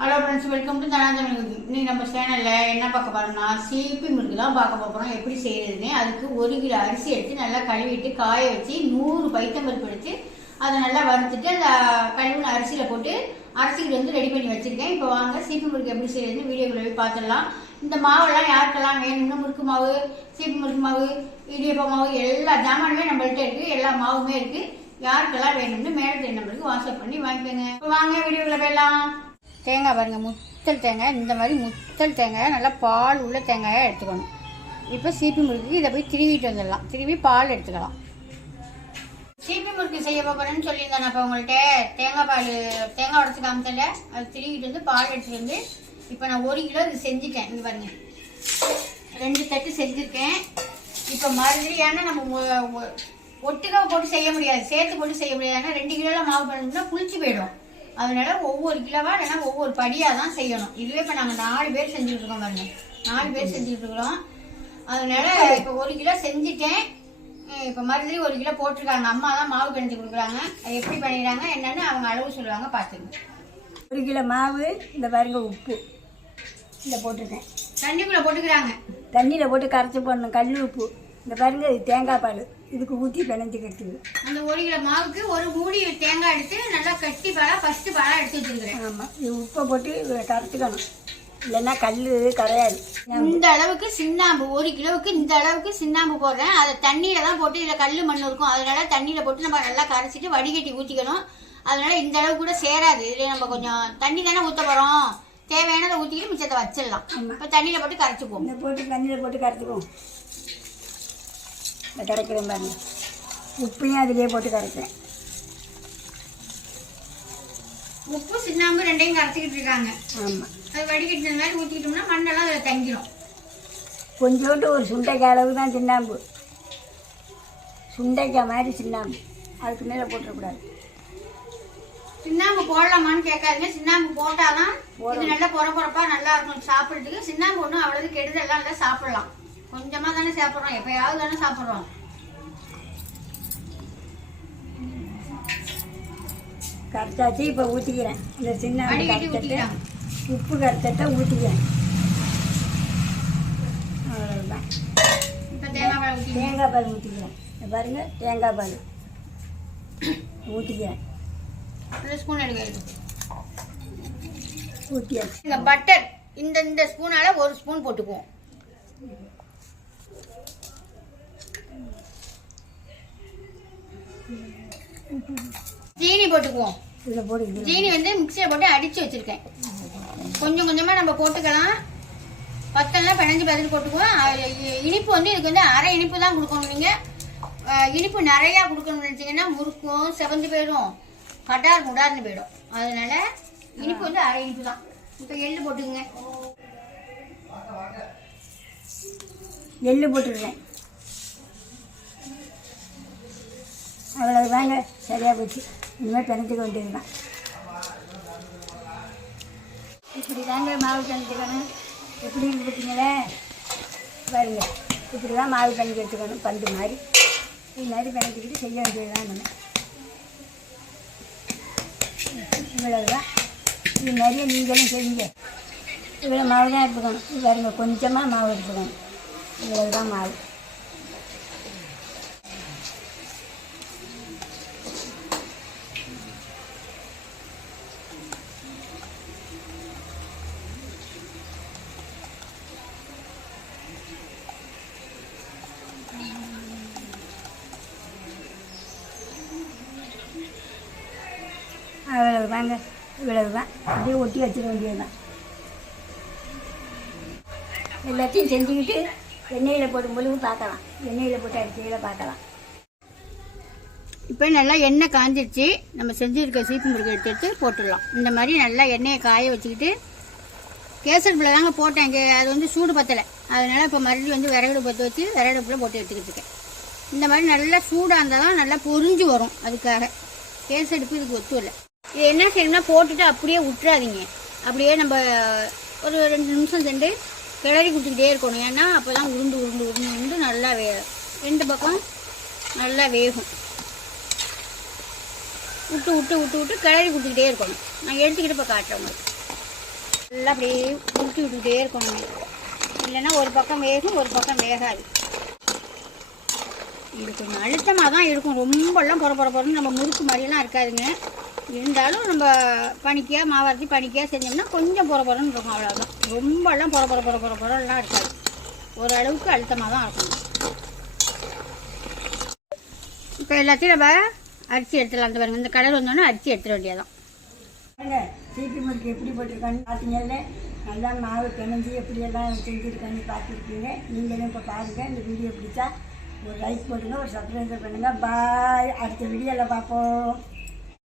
Hello friends, welcome to Thanathana. இன்னைக்கு நம்ம சேனலில் என்ன பார்க்க போகிறோம்னா சீப்பி முறுக்கு தான் பார்க்க போகிறோம். எப்படி செய்யறதுன்னு. அதுக்கு 1 கிலோ அரிசி எடுத்து நல்லா கழுவிட்டு காய வச்சு 100 பைத்தம்பருப்பு எடுத்து அதை நல்லா வறுத்துட்டு அந்த கழுவுன அரிசியில் போட்டு அரிசிக்கு வந்து ரெடி பண்ணி வச்சுருக்கேன். இப்போ வாங்க சீப்பி முறுக்கு எப்படி செய்யறதுன்னு வீடியோக்குள்ள போய் பார்த்துடலாம். இந்த மாவெல்லாம் யாருக்கெல்லாம் வேணும்னா முறுக்கு மாவு, சீப்பி முறுக்கு மாவு, இடியப்ப மாவு எல்லா ஜாமானுமே நம்மள்கிட்ட இருக்குது. எல்லா மாவுமே இருக்குது. யாருக்கெல்லாம் வேணும்னு மேலே நம்பருக்கு வாட்ஸ்அப் பண்ணி வாங்கிக்கோங்க. இப்போ வாங்க வீடியோக்குள்ள போயிடலாம். தேங்காய் பாருங்கள், முத்தல் தேங்காய். இந்த மாதிரி முத்தல் தேங்காய் நல்லா பால் உள்ள தேங்காயை எடுத்துக்கணும். இப்போ சீப்பி முறுக்கு இதை போய் திருவிட்டு வந்துடலாம். திருவி பால் எடுத்துக்கலாம். சீப்பி முறுக்கு செய்ய போகிறேன்னு சொல்லியிருந்தேன். அப்போ உங்கள்கிட்ட தேங்காய் உடச்சி காமிச்சல, அது திருவிட்டு வந்து பால் எடுத்துகிட்டு வந்து இப்போ நான் 1 கிலோ இது செஞ்சுட்டேன். இது பாருங்க, 2 தட்டு செஞ்சுருக்கேன். இப்போ மறுபடியும் ஏன்னா நம்ம ஒட்டுக்காக போட்டு செய்ய முடியாது, சேர்த்து போட்டு செய்ய முடியாது. ஏன்னா 2 கிலோவில் மாவு பண்ணணும்னா புளிச்சு போயிடும். அதனால ஒவ்வொரு கிலோவா இல்லைன்னா ஒவ்வொரு படியாக தான் செய்யணும். இதுவே இப்போ நாங்கள் 4 பேர் செஞ்சுட்டு இருக்கோம் பாருங்க. 4 பேர் செஞ்சுட்டு இருக்கிறோம். அதனால இப்போ 1 கிலோ செஞ்சுட்டேன். இப்போ மறுபடியும் 1 கிலோ போட்டிருக்காங்க. அம்மா தான் மாவு கணிச்சு கொடுக்குறாங்க. அது எப்படி பண்ணிடுறாங்க என்னன்னு அவங்க அளவு சொல்லுவாங்க, பார்த்துங்க. 1 கிலோ மாவு இந்த பாருங்க, உப்பு இந்த போட்டிருக்கேன். தண்ணிக்குள்ளே போட்டுக்கிறாங்க. தண்ணியில் போட்டு கரைச்சி போடணும். கல் உப்பு இந்த பாருங்க, இது தேங்காய் பால் இதுக்கு ஊற்றி பிணைஞ்சு கட்டுது. அந்த 1 கிலோ மாவுக்கு 1 மூடி தேங்காய் எடுத்து நல்லா கட்டி பாலாக ஃபஸ்ட்டு பாலாக எடுத்து வச்சுருக்கிறேன். ஆமாம், இது உப்பை போட்டு கரைச்சிக்கணும், இல்லைன்னா கல் கரையாது. இந்த அளவுக்கு சின்னாம்பு 1 கிலோவுக்கு இந்த அளவுக்கு சின்னாம்பு போடுறேன். அதை தண்ணியில் தான் போட்டு இதில் கல் மண் இருக்கும். அதனால தண்ணியில் போட்டு நம்ம நல்லா கரைச்சிட்டு வடிகட்டி ஊற்றிக்கணும். அதனால இந்த அளவுக்கு கூட சேராது. இதில் நம்ம கொஞ்சம் தண்ணி தானே ஊற்ற போகிறோம், தேவையானதை ஊற்றிக்கிட்டு மிச்சத்தை வச்சிடலாம். இப்போ தண்ணியில் போட்டு கரைச்சிப்போம். இந்த போட்டு தண்ணியில் போட்டு கரைச்சிக்குவோம். இந்த கரைக்கிறேன் பாருங்க, உப்பையும் அதிலே போட்டு கரைக்கிறேன். உப்பு சின்னாம்பு 2யும் கரைச்சிக்கிட்டு இருக்காங்க. ஆமாம், அது வடிகட்டின மாதிரி ஊற்றிக்கிட்டோம்னா மண்ணெல்லாம் அதில் தங்கிடும். கொஞ்சோண்டு ஒரு சுண்டைக்காய் அளவு தான் சின்னாம்பு, சுண்டைக்காய் மாதிரி சின்னாம்பு. அதுக்கு மேலே போட்டுறக்கூடாது. சின்னாம்பு போடலாமான்னு கேட்காதுங்க. சின்னாம்பு போட்டாதான் இது நல்லா பொறப்பா நல்லா இருக்கும் சாப்பிட்றதுக்கு. சின்னாம்பு ஒன்றும் அவ்வளவு கெடுதெல்லாம் இல்லை, சாப்பிடலாம். கொஞ்சமாக தானே சாப்பிட்றோம், எப்பயாவது தானே சாப்பிட்றோம். கரைச்சாச்சு. இப்போ ஊற்றிக்கிறேன். இந்த சின்ன ஊற்றிக்கிறேன். உப்பு கரைச்சட்டை ஊற்றிக்கிறேன். அவ்வளோதான். இப்போ தேங்காய் பால் ஊற்றிக்கிறேன். பாருங்க, தேங்காய் பால் ஊற்றிக்கிறேன். 2 ஸ்பூன் எடுக்கிறது ஊற்றியாச்சு. இந்த பட்டர் இந்த ஸ்பூனால 1 ஸ்பூன் போட்டுக்குவோம். ஜீனி போட்டுக்குவோம். இதில் போட்டு ஜீனி வந்து மிக்சியில் போட்டு அடித்து வச்சுருக்கேன். கொஞ்சம் கொஞ்சமாக நம்ம போட்டுக்கலாம். பத்தெல்லாம் பிணைஞ்சு பதில் போட்டுக்குவோம். இனிப்பு வந்து இதுக்கு வந்து அரை இனிப்பு தான் கொடுக்கணும். நீங்கள் இனிப்பு நிறையா கொடுக்கணும்னு நினச்சிங்கன்னா முறுக்கும் செவந்து போயிடும், கட்டார் முடார்னு போயிடும். அதனால இனிப்பு வந்து அரை இனிப்பு தான். இப்போ எள்ளு போட்டுக்குங்க. எள்ளு போட்டுருக்கேன். அவ்வளவு தாங்க, சரியாக போச்சு. இனிமேல் பிணைச்சிக்க வேண்டியது தான். இப்படி தாங்க மாவு பிணைச்சிக்கணும். எப்படி இருக்கு பார்த்தீங்களே பாருங்க, இப்படி தான் மாவு பிணைச்சி எடுத்துக்கணும். பந்து மாதிரி இது மாதிரி பிணைச்சிக்கிட்டு செய்ய வேண்டியது தான். நம்ம இவ்வளவு தான். இது நிறைய நீங்களும் செய்யுங்க. இவ்வளோ மாவு தான் எடுத்துக்கணும். இது பாருங்க, கொஞ்சமாக மாவு எடுத்துக்கணும். இவ்வளவு தான் மாவு. அவ்வளவு தாங்க, இவ்வளவு தான். அப்படியே ஒட்டி வச்சிட வேண்டியது தான். எல்லாத்தையும் செஞ்சுக்கிட்டு எண்ணெயில் போடும்பொழுது பார்க்கலாம். எண்ணெயில் போட்டு அடிக்கையில் பார்க்கலாம். இப்போ நல்லா எண்ணெய் காஞ்சிருச்சு. நம்ம செஞ்சுருக்க சீப்பு முறுக்கு எடுத்து போட்டுடலாம். இந்த மாதிரி நல்லா எண்ணெயை காய வச்சுக்கிட்டு கேசரிப்பில் தாங்க போட்டேன். அது வந்து சூடு பத்தலை. அதனால் இப்போ மறுபடியும் வந்து விறகு பற்ற வச்சு விறகுப்பில் போட்டு எடுத்துக்கிட்டு இருக்கேன். இந்த மாதிரி நல்லா சூடாக இருந்தால் தான் நல்லா பொரிஞ்சு வரும். அதுக்காக கேசரிப்பு இதுக்கு ஒத்து இல்லை. இது என்ன செய்யணும்னா போட்டுட்டு அப்படியே விட்டுறாதீங்க. அப்படியே நம்ம ஒரு 2 நிமிஷம் சென்று கிளறி கொடுத்துக்கிட்டே இருக்கணும். ஏன்னா அப்போ தான் உருண்டு உருண்டு உருண்டு உருண்டு நல்லா 2 பக்கம் நல்லா வேகும். விட்டு விட்டு விட்டு விட்டு கிளறி கொடுத்துக்கிட்டே இருக்கணும். நான் எடுத்துக்கிட்டு இப்போ காட்டுறேன் உங்களுக்கு. நல்லா அப்படியே உருட்டி விட்டுக்கிட்டே இருக்கணும். இல்லைன்னா ஒரு பக்கம் வேகும், ஒரு பக்கம் வேகாது. இது கொஞ்சம் அழுத்தமாக தான் இருக்கும். ரொம்பலாம் பொறன்னு நம்ம முறுக்கு மாதிரியெல்லாம் இருக்காதுங்க. இருந்தாலும் நம்ம பனிக்கையாக மாவரத்தி பனிக்கையாக செஞ்சோம்னா கொஞ்சம் பொறன்னு இருக்கும், அவ்வளோதான். ரொம்பலாம் பொறலாம் இருக்காது. ஓரளவுக்கு அழுத்தமாக தான் இருக்கும். இப்போ எல்லாத்தையும் நம்ம அரிசி எடுத்துடலாம். அந்த பாருங்க, இந்த கலர் வந்தோடனே அரிசி எடுத்துட வேண்டியதான். சீப்பி முறுக்கு எப்படி போட்டிருக்கான்னு பார்த்தீங்கல்ல. நல்லா மாவு பிணைஞ்சி எப்படியெல்லாம் செஞ்சுருக்கான்னு பார்த்துருக்கீங்க. நீங்களும் இப்போ பாருங்கள். இந்த வீடியோ பிடிச்சா ஒரு லைக் போடுங்க, ஒரு சப்ஸ்கிரைப் பண்ணுங்கள். பாய். அடுத்த வீடியோவில் பார்ப்போம்.